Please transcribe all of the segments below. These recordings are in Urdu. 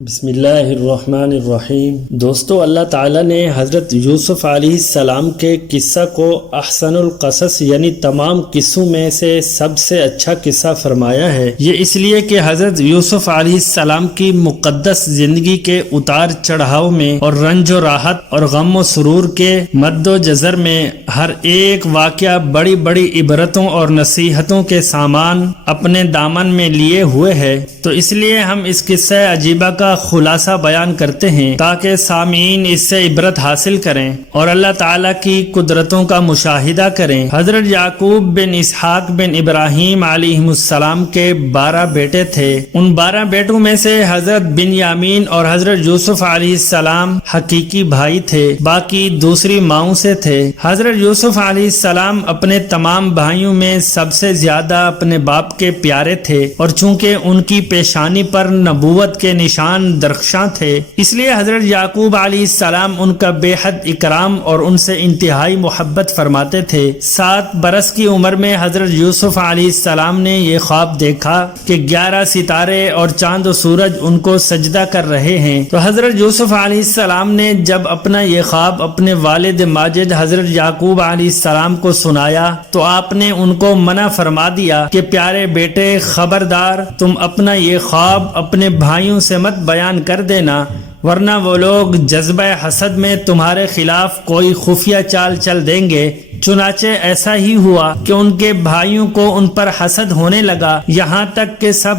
بسم اللہ الرحمن الرحیم۔ دوستو، اللہ تعالیٰ نے حضرت یوسف علیہ السلام کے قصہ کو احسن القصص یعنی تمام قصوں میں سے سب سے اچھا قصہ فرمایا ہے۔ یہ اس لیے کہ حضرت یوسف علیہ السلام کی مقدس زندگی کے اتار چڑھاؤ میں اور رنج و راحت اور غم و سرور کے مد و جزر میں ہر ایک واقعہ بڑی بڑی عبرتوں اور نصیحتوں کے سامان اپنے دامن میں لیے ہوئے ہے، تو اس لیے ہم اس قصہ عجیبہ کا خلاصہ بیان کرتے ہیں تاکہ سامعین اس سے عبرت حاصل کریں اور اللہ تعالیٰ کی قدرتوں کا مشاہدہ کریں۔ حضرت یعقوب بن اسحاق بن ابراہیم علیہ السلام کے 12 بیٹے تھے۔ ان 12 بیٹوں میں سے حضرت بنیامین اور حضرت یوسف علیہ السلام حقیقی بھائی تھے، باقی دوسری ماؤں سے تھے۔ حضرت یوسف علیہ السلام اپنے تمام بھائیوں میں سب سے زیادہ اپنے باپ کے پیارے تھے، اور چونکہ ان کی پیشانی پر نبوت کے نشان درخشاں تھے، اس لیے حضرت یعقوب علیہ السلام ان کا بے حد اکرام اور ان سے انتہائی محبت فرماتے تھے۔ 7 برس کی عمر میں حضرت یوسف علیہ السلام نے یہ خواب دیکھا کہ 11 ستارے اور چاند و سورج ان کو سجدہ کر رہے ہیں۔ تو حضرت یوسف علیہ السلام نے جب اپنا یہ خواب اپنے والد ماجد حضرت یعقوب علیہ السلام کو سنایا تو آپ نے ان کو منع فرما دیا کہ پیارے بیٹے، خبردار تم اپنا یہ خواب اپنے بھائیوں سے مت بیان کر دینا، ورنہ وہ لوگ جذبہ حسد میں تمہارے خلاف کوئی خفیہ چال چل دیں گے۔ چنانچہ ایسا ہی ہوا کہ ان کے بھائیوں کو ان پر حسد ہونے لگا، یہاں تک کہ سب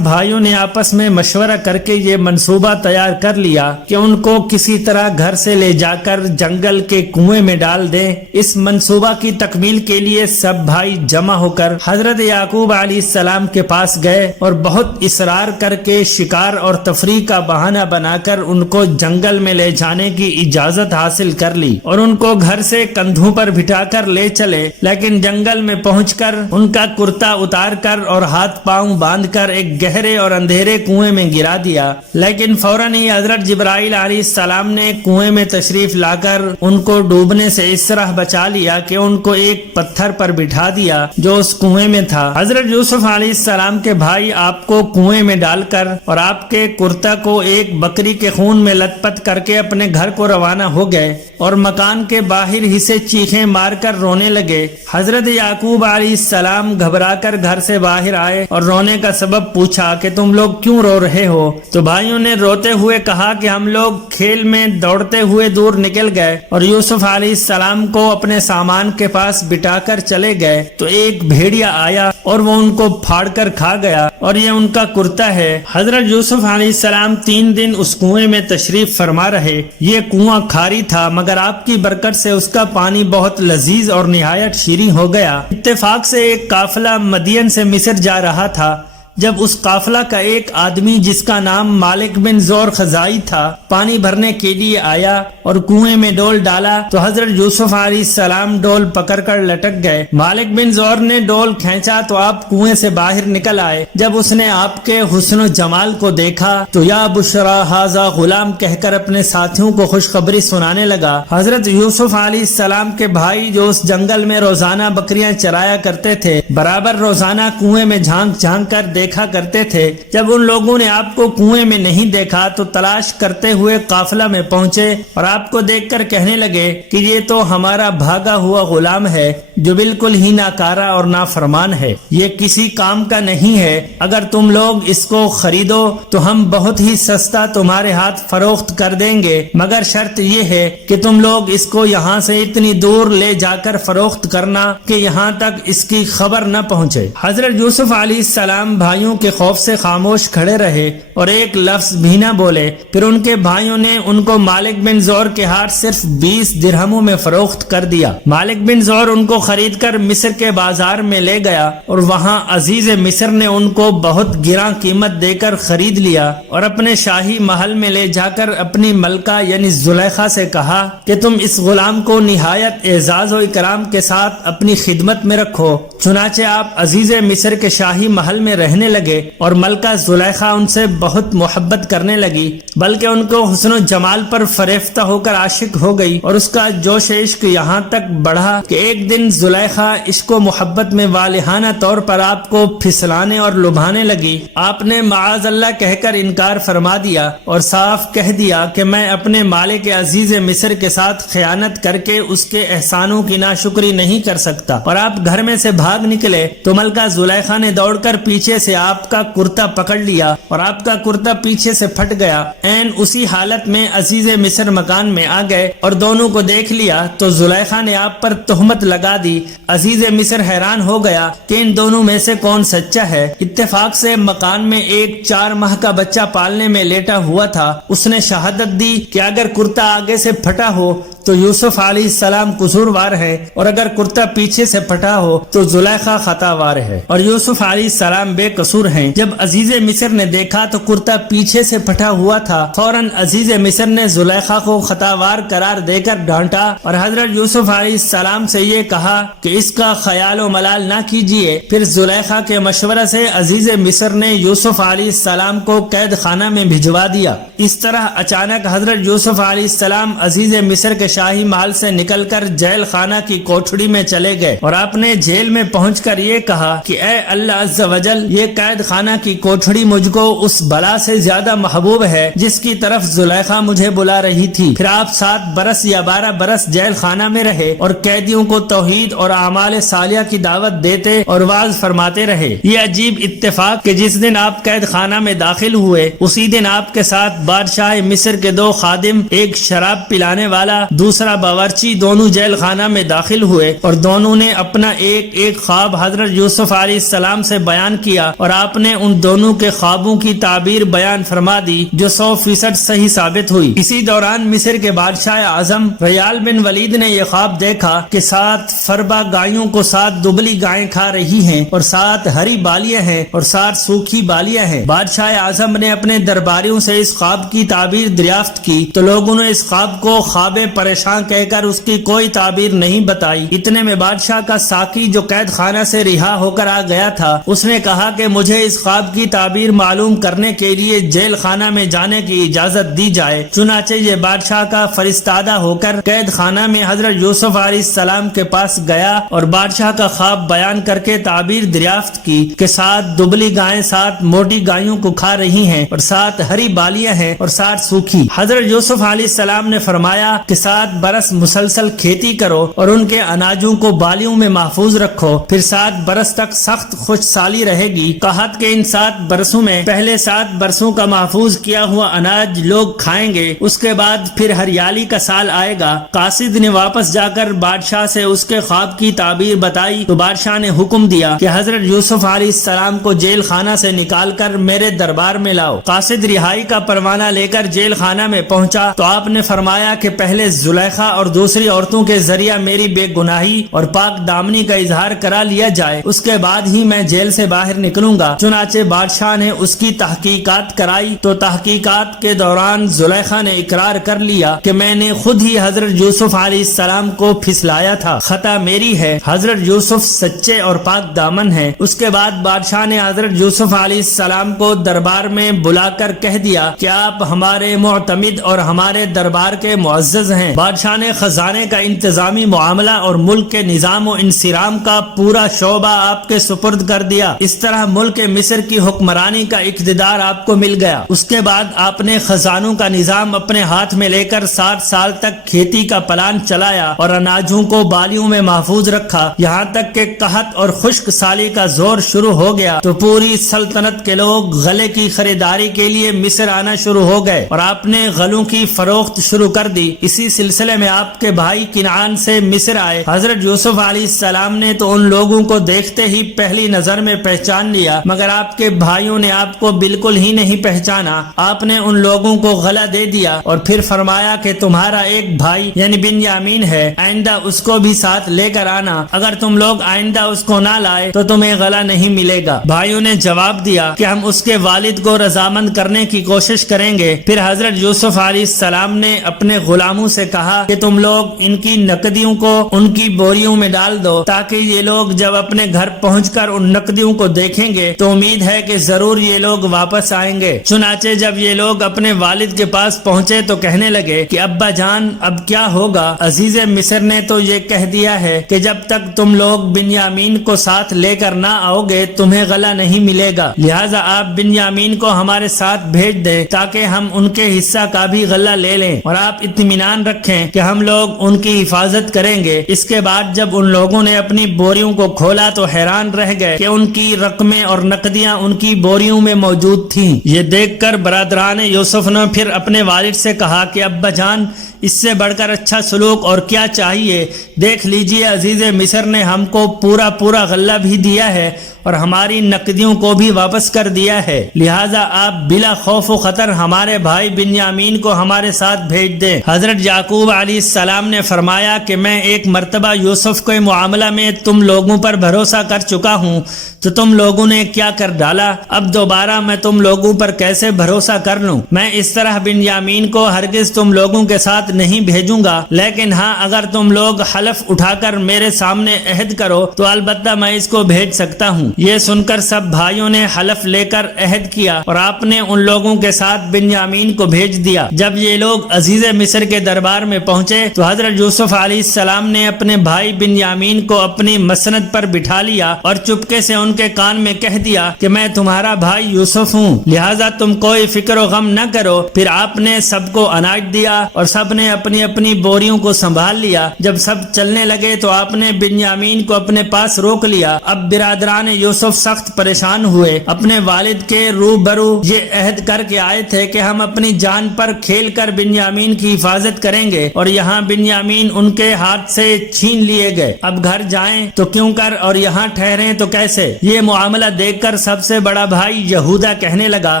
بھائیوں نے آپس میں مشورہ کر کے یہ منصوبہ تیار کر لیا کہ ان کو کسی طرح گھر سے لے جا کر جنگل کے کنویں میں ڈال دیں۔ اس منصوبہ کی تکمیل کے لیے سب بھائی جمع ہو کر حضرت یعقوب علیہ السلام کے پاس گئے اور بہت اصرار کر کے شکار اور تفریح کا بہانہ بنا کر ان کو جنگل میں لے جانے کی اجازت حاصل کر لی اور ان کو گھر سے کندھوں پر بٹھا کر لے چلے، لیکن جنگل میں پہنچ کر ان کا کرتا اتار کر اور ہاتھ پاؤں باندھ کر ایک گہرے اور اندھیرے کنویں میں گرا دیا۔ لیکن فوراً ہی حضرت جبرائیل علیہ السلام نے کنویں میں تشریف لا کر ان کو ڈوبنے سے اس طرح بچا لیا کہ ان کو ایک پتھر پر بٹھا دیا جو اس کنویں میں تھا۔ حضرت یوسف علیہ السلام کے بھائی آپ کو کنویں میں ڈال کر اور آپ کے کرتا کو ایک بکری کے خون میں لت پت کر کے اپنے گھر کو روانہ ہو گئے اور مکان کے باہر ہی سے چیخیں مار کر رونے لگے۔ حضرت یعقوب علیہ السلام گھبرا کر گھر سے باہر آئے اور رونے کا سبب پوچھا کہ تم لوگ کیوں رو رہے ہو؟ تو بھائیوں نے روتے ہوئے کہا کہ ہم لوگ کھیل میں دوڑتے ہوئے دور نکل گئے اور یوسف علیہ السلام کو اپنے سامان کے پاس بٹا کر چلے گئے تو ایک بھیڑیا آیا اور وہ ان کو پھاڑ کر کھا گیا، اور یہ ان کا کرتا ہے۔ حضرت یوسف علیہ السلام 3 دن اس کنویں میں تشریف فرما رہے۔ یہ کنواں کھاری تھا، مگر آپ کی برکت سے اس کا پانی بہت لذیذ اور نہایت شیریں ہو گیا۔ اتفاق سے ایک قافلہ مدین سے مصر جا رہا تھا۔ جب اس قافلہ کا ایک آدمی جس کا نام مالک بن زور خزائی تھا پانی بھرنے کے لیے آیا اور کنویں میں ڈول ڈالا تو حضرت یوسف علیہ السلام ڈول پکڑ کر لٹک گئے۔ مالک بن زور نے ڈول کھینچا تو آپ کنویں سے باہر نکل آئے۔ جب اس نے آپ کے حسن و جمال کو دیکھا تو یا بشرا ھذا غلام کہہ کر اپنے ساتھیوں کو خوشخبری سنانے لگا۔ حضرت یوسف علیہ السلام کے بھائی جو اس جنگل میں روزانہ بکریاں چرایا کرتے تھے، برابر روزانہ کنویں میں جھانک جھانک کر دیکھا کرتے تھے۔ جب ان لوگوں نے آپ کو کنویں میں نہیں دیکھا تو تلاش کرتے ہوئے قافلہ میں پہنچے اور آپ کو دیکھ کر کہنے لگے کہ یہ تو ہمارا بھاگا ہوا غلام ہے جو بالکل ہی ناکارہ اور نافرمان ہے، یہ کسی کام کا نہیں ہے۔ اگر تم لوگ اس کو خریدو تو ہم بہت ہی سستا تمہارے ہاتھ فروخت کر دیں گے، مگر شرط یہ ہے کہ تم لوگ اس کو یہاں سے اتنی دور لے جا کر فروخت کرنا کہ یہاں تک اس کی خبر نہ پہنچے۔ حضرت یوسف علیہ السلام بھائیوں کے خوف سے خاموش کھڑے رہے اور ایک لفظ بھی نہ بولے۔ پھر ان کے بھائیوں نے ان کو مالک بن زور کے ہاتھ صرف 20 درہموں میں فروخت کر دیا۔ مالک بن زور ان کو خرید کر مصر کے بازار میں لے گیا اور وہاں عزیز مصر نے ان کو بہت گراں قیمت دے کر خرید لیا اور اپنے شاہی محل میں لے جا کر اپنی ملکہ یعنی زلیخا سے کہا کہ تم اس غلام کو نہایت اعزاز و اکرام کے ساتھ اپنی خدمت میں رکھو۔ چنانچہ آپ عزیز مصر کے شاہی محل میں رہنے رہنے لگے اور ملکہ زلیخا ان سے بہت محبت کرنے لگی، بلکہ ان کو حسن و جمال پر فریفتہ ہو کر عاشق ہو گئی، اور اس کا جوش عشق یہاں تک بڑھا کہ ایک دن زلیخا عشق و محبت میں والہانہ طور پر آپ کو پھسلانے اور لبھانے لگی۔ آپ نے معاذ اللہ کہہ کر انکار فرما دیا اور صاف کہہ دیا کہ میں اپنے مالک عزیز مصر کے ساتھ خیانت کر کے اس کے احسانوں کی ناشکری نہیں کر سکتا، اور آپ گھر میں سے بھاگ نکلے تو ملکہ زلیخا نے دوڑ کر پیچھے سے آپ کا کرتا پکڑ لیا اور آپ کا کرتا پیچھے سے پھٹ گیا۔ عین اسی حالت میں عزیز مصر مکان میں آ گئے اور دونوں کو دیکھ لیا تو زلیخا نے آپ پر تہمت لگا دی۔ عزیز مصر حیران ہو گیا کہ ان دونوں میں سے کون سچا ہے۔ اتفاق سے مکان میں ایک 4 ماہ کا بچہ پالنے میں لیٹا ہوا تھا، اس نے شہادت دی کہ اگر کرتا آگے سے پھٹا ہو تو یوسف علیہ السلام قصوروار ہے، اور اگر کرتا پیچھے سے پھٹا ہو تو زلیخا خطاوار ہے، اور یوسف علیہ السلام بے قصور ہیں۔ جب عزیز مصر نے دیکھا تو کرتا پیچھے سے پھٹا ہوا تھا، فوراً عزیز مصر نے زلیخا کو خطاوار قرار دے کر ڈانٹا اور حضرت یوسف علیہ السلام سے یہ کہا کہ اس کا خیال و ملال نہ کیجیے۔ پھر زلیخا کے مشورہ سے عزیز مصر نے یوسف علیہ السلام کو قید خانہ میں بھجوا دیا۔ اس طرح اچانک حضرت یوسف علیہ السلام عزیز مصر کے شاہی محل سے نکل کر جیل خانہ کی کوٹھڑی میں چلے گئے اور آپ نے جیل میں پہنچ کر یہ کہا کہ اے اللہ عز و جل، یہ قید خانہ کی کوٹھڑی مجھ کو اس بلا سے زیادہ محبوب ہے جس کی طرف زلیخا مجھے بلا رہی تھی۔ پھر آپ 7 برس یا 12 برس جیل خانہ میں رہے اور قیدیوں کو توحید اور اعمال صالحہ کی دعوت دیتے اور وعظ فرماتے رہے۔ یہ عجیب اتفاق کہ جس دن آپ قید خانہ میں داخل ہوئے اسی دن آپ کے ساتھ بادشاہ مصر کے 2 خادم، ایک شراب پلانے والا، دوسرا باورچی، دونوں جیل خانہ میں داخل ہوئے اور دونوں نے اپنا ایک ایک خواب حضرت یوسف علیہ السلام سے بیان کیا اور آپ نے ان دونوں کے خوابوں کی تعبیر بیان فرما دی جو 100% صحیح ثابت ہوئی۔ اسی دوران مصر کے بادشاہ اعظم ریال بن ولید نے یہ خواب دیکھا کہ 7 فربا گایوں کو 7 دبلی گائیں کھا رہی ہیں اور 7 ہری بالیاں ہیں اور 7 سوکھی بالیاں ہیں۔ بادشاہ اعظم نے اپنے درباریوں سے اس خواب کی تعبیر دریافت کی تو لوگوں نے اس خواب کو خواب پریشان کہہ کر اس کی کوئی تعبیر نہیں بتائی۔ اتنے میں بادشاہ کا ساقی جو قید خانہ سے رہا ہو کر آ گیا تھا، اس نے کہا کہ مجھے اس خواب کی تعبیر معلوم کرنے کے لیے جیل خانہ میں جانے کی اجازت دی جائے۔ چنانچہ یہ بادشاہ کا فرستادہ ہو کر قید خانہ میں حضرت یوسف علیہ السلام کے پاس گیا اور بادشاہ کا خواب بیان کر کے تعبیر دریافت کی کہ 7 دبلی گائیں 7 موٹی گایوں کو کھا رہی ہیں اور 7 ہری بالیاں ہیں اور 7 سوکھی۔ حضرت یوسف علیہ السلام نے فرمایا کہ 7 برس مسلسل کھیتی کرو اور ان کے اناجوں کو بالیوں میں محفوظ رکھو، پھر 7 برس تک سخت خوش سالی رہے گی۔ کہا کہ ان 7 برسوں میں پہلے 7 برسوں کا محفوظ کیا ہوا اناج لوگ کھائیں گے، اس کے بعد پھر ہریالی کا سال آئے گا۔ قاصد نے واپس جا کر بادشاہ سے اس کے خواب کی تعبیر بتائی تو بادشاہ نے حکم دیا کہ حضرت یوسف علیہ السلام کو جیل خانہ سے نکال کر میرے دربار میں لاؤ۔ قاصد رہائی کا پروانہ لے کر جیل خانہ میں پہنچا تو آپ نے فرمایا کہ پہلے زلیخا اور دوسری عورتوں کے ذریعہ میری بے گناہی اور پاک دامنی کا اظہار کرا لیا جائے، اس کے بعد ہی میں جیل سے باہر نکلوں گا۔ چنانچہ بادشاہ نے اس کی تحقیقات کرائی تو تحقیقات کے دوران زلیخا نے اقرار کر لیا کہ میں نے خود ہی حضرت یوسف علیہ السلام کو پھسلایا تھا، خطا میری ہے، حضرت یوسف سچے اور پاک دامن ہیں۔ اس کے بعد بادشاہ نے حضرت یوسف علیہ السلام کو دربار میں بلا کر کہہ دیا کہ آپ ہمارے معتمد اور ہمارے دربار کے معزز ہیں۔ بادشاہ نے خزانے کا انتظامی معاملہ اور ملک کے نظام و انصرام کا پورا شعبہ آپ کے سپرد کر دیا۔ اس طرح ملک مصر کی حکمرانی کا اقتدار آپ کو مل گیا۔ اس کے بعد آپ نے خزانوں کا نظام اپنے ہاتھ میں لے کر 7 سال تک کھیتی کا پلان چلایا اور اناجوں کو بالیوں میں محفوظ رکھا، یہاں تک کہ قحط اور خشک سالی کا زور شروع ہو گیا تو پوری سلطنت کے لوگ غلے کی خریداری کے لیے مصر آنا شروع ہو گئے اور آپ نے غلوں کی فروخت شروع کر دی۔ اسی سلسلے میں آپ کے بھائی کنعان سے مصر آئے۔ حضرت یوسف علیہ السلام نے تو ان لوگوں کو دیکھتے ہی پہلی نظر میں پہچان لیا، مگر آپ کے بھائیوں نے آپ کو بالکل ہی نہیں پہچانا۔ آپ نے ان لوگوں کو غلہ دے دیا اور پھر فرمایا کہ تمہارا ایک بھائی یعنی بنیامین ہے، آئندہ اس کو بھی ساتھ لے کر آنا، اگر تم لوگ آئندہ اس کو نہ لائے تو تمہیں غلہ نہیں ملے گا۔ بھائیوں نے جواب دیا کہ ہم اس کے والد کو رضامند کرنے کی کوشش کریں گے۔ پھر حضرت یوسف علیہ السلام نے اپنے غلاموں سے کہا کہ تم لوگ ان کی نقدیوں کو ان کی بوریوں میں ڈال دو تاکہ یہ لوگ جب اپنے گھر پہنچ کر ان نقدیوں کو دیکھیں گے تو امید ہے کہ ضرور یہ لوگ واپس آئیں گے۔ چنانچہ جب یہ لوگ اپنے والد کے پاس پہنچے تو کہنے لگے کہ ابا جان اب کیا ہوگا؟ عزیز مصر نے تو یہ کہہ دیا ہے کہ جب تک تم لوگ بنیامین کو ساتھ لے کر نہ آؤ گے تمہیں غلہ نہیں ملے گا، لہٰذا آپ بنیامین کو ہمارے ساتھ بھیج دیں تاکہ ہم ان کے حصہ کا بھی غلہ لے لیں، اور آپ اطمینان رکھیں کہ ہم لوگ ان کی حفاظت کریں گے۔ اس کے بعد جب ان لوگوں نے اپنی بوریوں کو کھولا تو حیران رہ گئے کہ ان کی رقمیں اور نقدیاں ان کی بوریوں میں موجود تھیں۔ یہ دیکھ کر برادران یوسف نے پھر اپنے والد سے کہا کہ ابا جان اس سے بڑھ کر اچھا سلوک اور کیا چاہیے؟ دیکھ لیجئے عزیز مصر نے ہم کو پورا غلہ بھی دیا ہے اور ہماری نقدیوں کو بھی واپس کر دیا ہے، لہٰذا آپ بلا خوف و خطر ہمارے بھائی بنیامین کو ہمارے ساتھ بھیج دیں۔ حضرت یعقوب علیہ السلام نے فرمایا کہ میں ایک مرتبہ یوسف کے معاملہ میں تم لوگوں پر بھروسہ کر چکا ہوں تو تم لوگوں نے کیا کر ڈالا؟ اب دوبارہ میں تم لوگوں پر کیسے بھروسہ کر لوں؟ میں اس طرح بنیامین کو ہرگز تم لوگوں کے ساتھ نہیں بھیجوں گا، لیکن ہاں اگر تم لوگ حلف اٹھا کر میرے سامنے عہد کرو تو البتہ میں اس کو بھیج سکتا ہوں۔ یہ سن کر سب بھائیوں نے حلف لے کر عہد کیا اور آپ نے ان لوگوں کے ساتھ بنیامین کو بھیج دیا۔ جب یہ لوگ عزیز مصر کے دربار میں پہنچے تو حضرت یوسف علیہ السلام نے اپنے بھائی بنیامین کو اپنی مسند پر بٹھا لیا اور چپکے سے ان کے کان میں کہہ دیا کہ میں تمہارا بھائی یوسف ہوں، لہٰذا تم کوئی فکر و غم نہ کرو۔ پھر آپ نے سب کو اناج دیا اور سب نے اپنی اپنی بوریوں کو سنبھال لیا۔ جب سب چلنے لگے تو آپ نے بنیامین کو اپنے پاس روک لیا۔ اب برادران یوسف سخت پریشان ہوئے، اپنے والد کے روبرو یہ عہد کر کے آئے تھے کہ ہم اپنی جان پر کھیل کر بنیامین کی حفاظت کریں گے، اور یہاں بنیامین ان کے ہاتھ سے چھین لیے گئے۔ اب گھر جائیں تو کیوں کر اور یہاں ٹھہریں تو کیسے؟ یہ معاملہ دیکھ کر سب سے بڑا بھائی یہودا کہنے لگا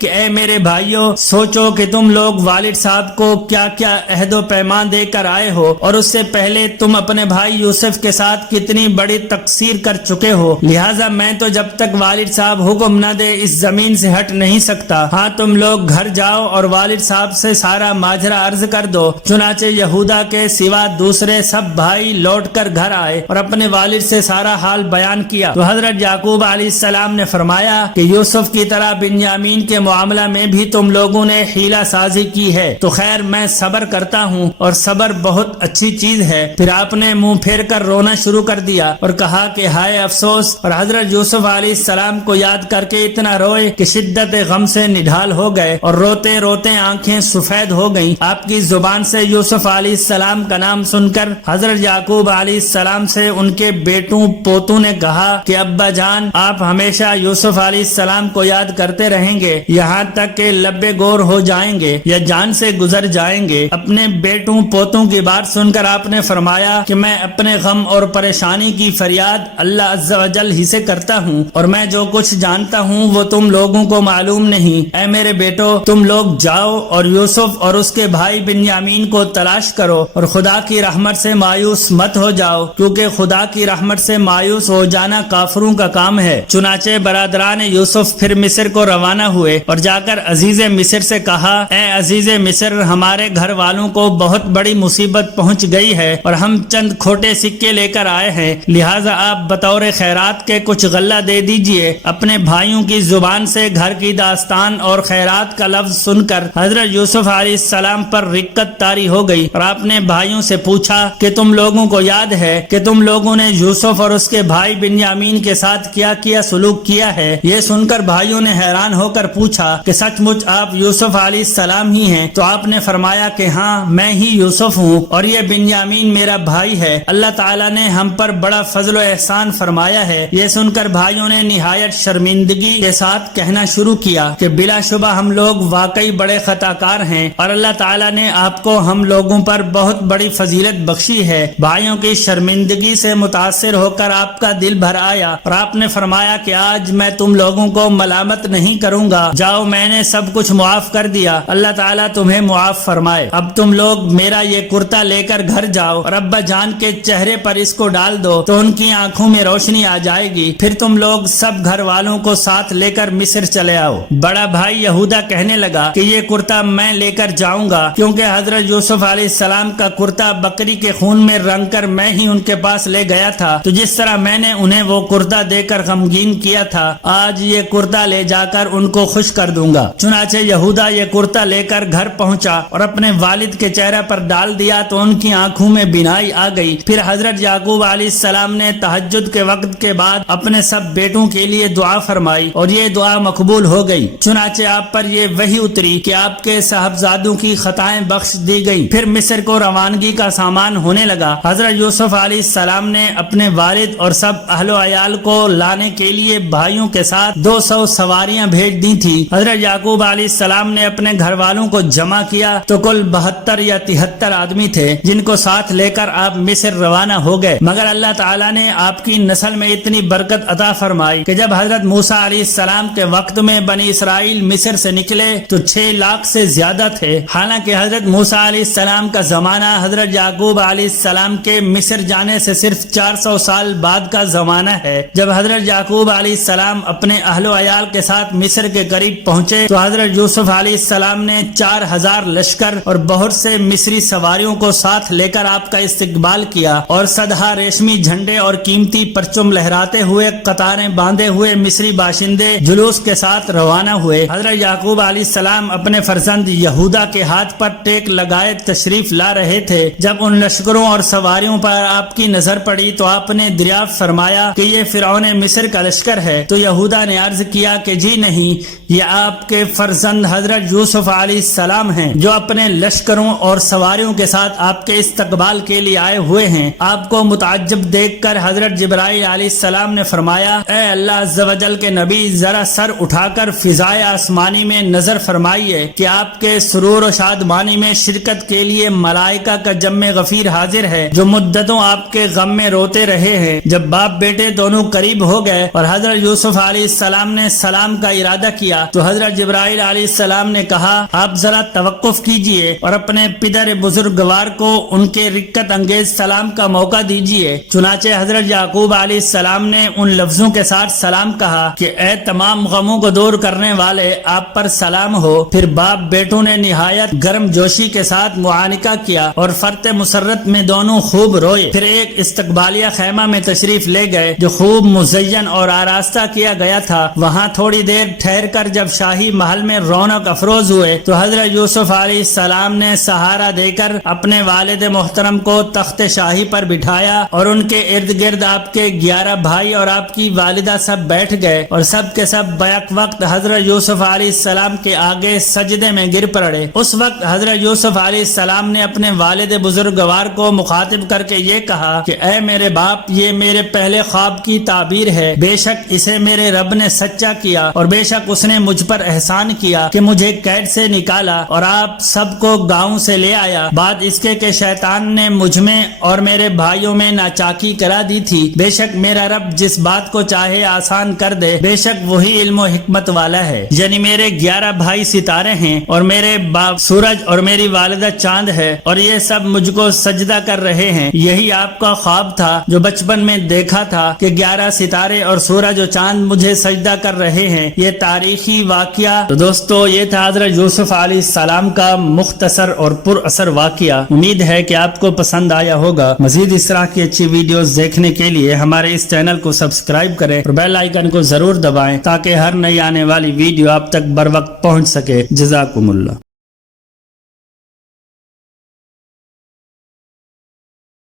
کہ اے میرے بھائیوں، سوچو کہ تم لوگ والد صاحب کو کیا کیا عہد و پیمان دے کر آئے ہو، اور اس سے پہلے تم اپنے بھائی یوسف کے ساتھ کتنی بڑی تقصیر کر چکے ہو، لہٰذا میں تو جب تک والد صاحب حکم نہ دے اس زمین سے ہٹ نہیں سکتا۔ ہاں تم لوگ گھر جاؤ اور والد صاحب سے سارا ماجرا عرض کر دو۔ چنانچہ یہودا کے سوا دوسرے سب بھائی لوٹ کر گھر آئے اور اپنے والد سے سارا حال بیان کیا تو حضرت یعقوب علیہ السلام نے فرمایا کہ یوسف کی طرح بنیامین کے معاملہ میں بھی تم لوگوں نے حیلہ سازی کی ہے، تو خیر میں صبر کرتا ہوں اور صبر بہت اچھی چیز ہے۔ پھر آپ نے منہ پھیر کر رونا شروع کر دیا اور کہا کہ ہائے افسوس، اور حضرت یوسف علیہ السلام کو یاد کر کے اتنا روئے کہ شدت غم سے نڈھال ہو گئے اور روتے روتے آنکھیں سفید ہو گئیں۔ آپ کی زبان سے یوسف علیہ السلام کا نام سن کر حضرت یعقوب علیہ السلام سے ان کے بیٹوں پوتوں نے کہا کہ ابا جان آپ ہمیشہ یوسف علیہ السلام کو یاد کرتے رہیں گے یہاں تک کہ لبے گور ہو جائیں گے یا جان سے گزر جائیں گے۔ اپنے بیٹوں پوتوں کی بات سن کر آپ نے فرمایا کہ میں اپنے غم اور پریشانی کی فریاد اللہ عز و جل ہی سے کرتا ہوں، اور میں جو کچھ جانتا ہوں وہ تم لوگوں کو معلوم نہیں۔ اے میرے بیٹو، تم لوگ جاؤ اور یوسف اور اس کے بھائی بنیامین کو تلاش کرو اور خدا کی رحمت سے مایوس مت ہو جاؤ، کیونکہ خدا کی رحمت سے مایوس ہو جانا کافروں کا کام ہے۔ چنانچہ برادران یوسف پھر مصر کو روانہ ہوئے اور جا کر عزیز مصر سے کہا، اے عزیز مصر، ہمارے گھر والوں کو بہت بڑی مصیبت پہنچ گئی ہے اور ہم چند کھوٹے سکے لے کر آئے ہیں، لہٰذا آپ بطور خیرات کے کچھ غلہ دے دیجئے۔ اپنے بھائیوں کی زبان سے گھر کی داستان اور خیرات کا لفظ سن کر حضرت یوسف علیہ السلام پر رقت طاری ہو گئی اور آپ نے بھائیوں سے پوچھا کہ تم لوگوں کو یاد ہے کہ تم لوگوں نے یوسف اور اس کے بھائی بنیامین کے ساتھ کیا کیا سلوک کیا ہے؟ یہ سن کر بھائیوں نے حیران ہو کر پوچھا کہ سچ مچ آپ یوسف علیہ السلام ہی ہیں؟ تو آپ نے فرمایا کہ ہاں میں ہی یوسف ہوں اور یہ بنیامین میرا بھائی ہے، اللہ تعالیٰ نے ہم پر بڑا فضل و احسان فرمایا ہے۔ یہ سن کر بھائیوں نے نہایت شرمندگی کے ساتھ کہنا شروع کیا کہ بلا شبہ ہم لوگ واقعی بڑے خطا کار ہیں اور اللہ تعالیٰ نے آپ کو ہم لوگوں پر بہت بڑی فضیلت بخشی ہے۔ بھائیوں کی شرمندگی سے متاثر ہو کر آپ کا دل بھر آیا اور آپ نے فرمایا کہ آج میں تم لوگوں کو ملامت نہیں کروں گا، جاؤ میں نے سب کچھ معاف کر دیا، اللہ تعالیٰ تمہیں معاف فرمائے۔ اب تم لوگ میرا یہ کرتا لے کر گھر جاؤ اور ابا جان کے چہرے پر اس کو ڈال دو تو ان کی آنکھوں میں روشنی آ جائے گی، پھر تم لوگ سب گھر والوں کو ساتھ لے کر مصر چلے آؤ۔ بڑا بھائی یہودا کہنے لگا کہ یہ کرتا میں لے کر جاؤں گا، کیونکہ حضرت یوسف علیہ السلام کا کرتا بکری کے خون میں رنگ کر میں ہی ان کے پاس لے گیا تھا، تو جس طرح میں نے انہیں وہ کرتا دے کر غمگین کیا تھا، آج یہ کرتا لے جا کر ان کو خوش کر دوں گا۔ چنانچہ یہودا یہ کرتا لے کر گھر پہنچا اور اپنے والد کے چہرے پر ڈال دیا تو ان کی آنکھوں میں بینائی آ گئی۔ پھر حضرت یعقوب علیہ السلام نے تہجد کے وقت کے بعد اپنے سب بیٹوں کے لیے دعا فرمائی اور یہ دعا مقبول ہو گئی۔ چنانچہ آپ پر یہ وحی اتری کہ آپ کے صاحبزادوں کی خطائیں بخش دی گئی۔ پھر مصر کو روانگی کا سامان ہونے لگا۔ حضرت یوسف علیہ السلام نے اپنے والد اور سب اہل و عیال کو لانے کے لیے بھائیوں کے ساتھ 200 سواریاں بھیج دی تھی۔ حضرت یعقوب علیہ السلام نے اپنے گھر والوں کو جمع کیا تو کل 72 یا 73 آدمی تھے جن کو ساتھ لے کر آپ مصر روانہ ہو گئے، مگر اللہ تعالیٰ نے آپ کی نسل میں اتنی برکت عطا فرمائی کہ جب حضرت موسیٰ علیہ السلام کے وقت میں بنی اسرائیل مصر سے نکلے تو 6 لاکھ سے زیادہ تھے، حالانکہ حضرت موسیٰ علیہ السلام کا زمانہ حضرت یعقوب علیہ السلام کے مصر جانے سے صرف 400 سال بعد کا زمانہ ہے۔ جب حضرت یعقوب علیہ السلام اپنے اہل و عیال کے ساتھ مصر کے قریب پہنچے تو حضرت یوسف علیہ السلام نے 4000 لشکر اور بہت سے مصری سواریوں کو ساتھ لے کر آپ کا استقبال کیا اور سدھا ریشمی جھنڈے اور قیمتی پرچم لہراتے ہوئے قطاریں باندھے ہوئے مصری باشندے جلوس کے ساتھ روانہ ہوئے۔ حضرت یعقوب علیہ السلام اپنے فرزند یہودا کے ہاتھ پر ٹیک لگائے تشریف لا رہے تھے۔ جب ان لشکروں اور سواریوں پر آپ کی نظر پڑی تو آپ نے دریافت فرمایا کہ یہ فرعون مصر کا لشکر ہے، تو یہودا نے عرض کیا کہ جی نہیں، یہ آپ کے فرزند حضرت یوسف علیہ السلام ہیں جو اپنے لشکروں اور سواریوں کے ساتھ آپ کے استقبال کے لیے آئے ہوئے ہیں۔ آپ کو متعجب دیکھ کر حضرت جبرائیل علیہ السلام نے فرمایا، اے اللہ عز و جل کے نبی، ذرا سر اٹھا کر فضائے آسمانی میں نظر فرمائیے کہ آپ کے سرور و شادمانی میں شرکت کے لیے ملائکہ کا جم غفیر حاضر ہے جو مدتوں آپ کے غم میں روتے رہے ہیں۔ جب باپ بیٹے دونوں قریب ہو گئے اور حضرت یوسف علیہ السلام نے سلام کا ارادہ کیا تو حضرت جبرائیل علیہ السلام نے کہا، آپ ذرا توقف کیجئے اور اپنے پدر بزرگوار کو ان کے رکت انگیز سلام کا موقع دیجئے۔ چنانچہ حضرت یعقوب علیہ السلام نے ان لفظوں کے ساتھ سلام کہا کہ اے تمام غموں کو دور کرنے والے، آپ پر سلام ہو۔ پھر باپ بیٹوں نے نہایت گرم جوشی کے ساتھ معانقہ کیا اور فرت مسرت میں دونوں خوب روئے۔ پھر ایک استقبالیہ خیمہ میں تشریف لے گئے جو خوب مزین اور آراستہ کیا گیا تھا۔ وہاں تھوڑی دیر ٹھہر کر جب شاہی محل میں رونق افروز ہوئے تو حضرت یوسف علیہ السلام نے سہارا دے کر اپنے والد محترم کو تخت شاہی پر بٹھایا اور ان کے ارد گرد آپ کے 11 بھائی اور آپ کی والدہ سب بیٹھ گئے اور سب کے سب بیک وقت حضرت یوسف علیہ السلام کے آگے سجدے میں گر پڑے۔ اس وقت حضرت یوسف علیہ السلام نے اپنے والد بزرگوار کو مخاطب کر کے یہ کہا کہ اے میرے باپ، یہ میرے پہلے خواب کی تعبیر ہے، بے شک اسے میرے رب نے سچا کیا اور بے شک اس نے مجھ پر احسان کیا کہ مجھے قید سے نکالا اور آپ سب کو گاؤں سے لے آیا، بات اس کے کہ شیطان نے مجھ میں اور میرے بھائیوں میں ناچاکی کرا دی تھی۔ بے شک میرا رب جس بات کو چاہے آسان کر دے، بے شک وہی علم و حکمت والا ہے۔ یعنی میرے 11 بھائی ستارے ہیں اور میرے باپ سورج اور میری والدہ چاند ہے اور یہ سب مجھ کو سجدہ کر رہے ہیں۔ یہی آپ کا خواب تھا جو بچپن میں دیکھا تھا کہ 11 ستارے اور سورج و چاند مجھے سجدہ کر رہے ہیں۔ یہ تاریخی واقعہ تو دوستو یہ تھا حضرت یوسف علیہ السلام کا مختصر اور پر اثر واقعہ۔ امید ہے کہ آپ کو پسند آیا ہوگا۔ مزید اس طرح کی اچھی ویڈیوز دیکھنے کے لیے ہمارے اس چینل کو سبسکرائب کریں اور بیل آئیکن کو ضرور دبائیں تاکہ ہر نئی آنے والی ویڈیو آپ تک بر وقت پہنچ سکے۔ جزاکم اللہ۔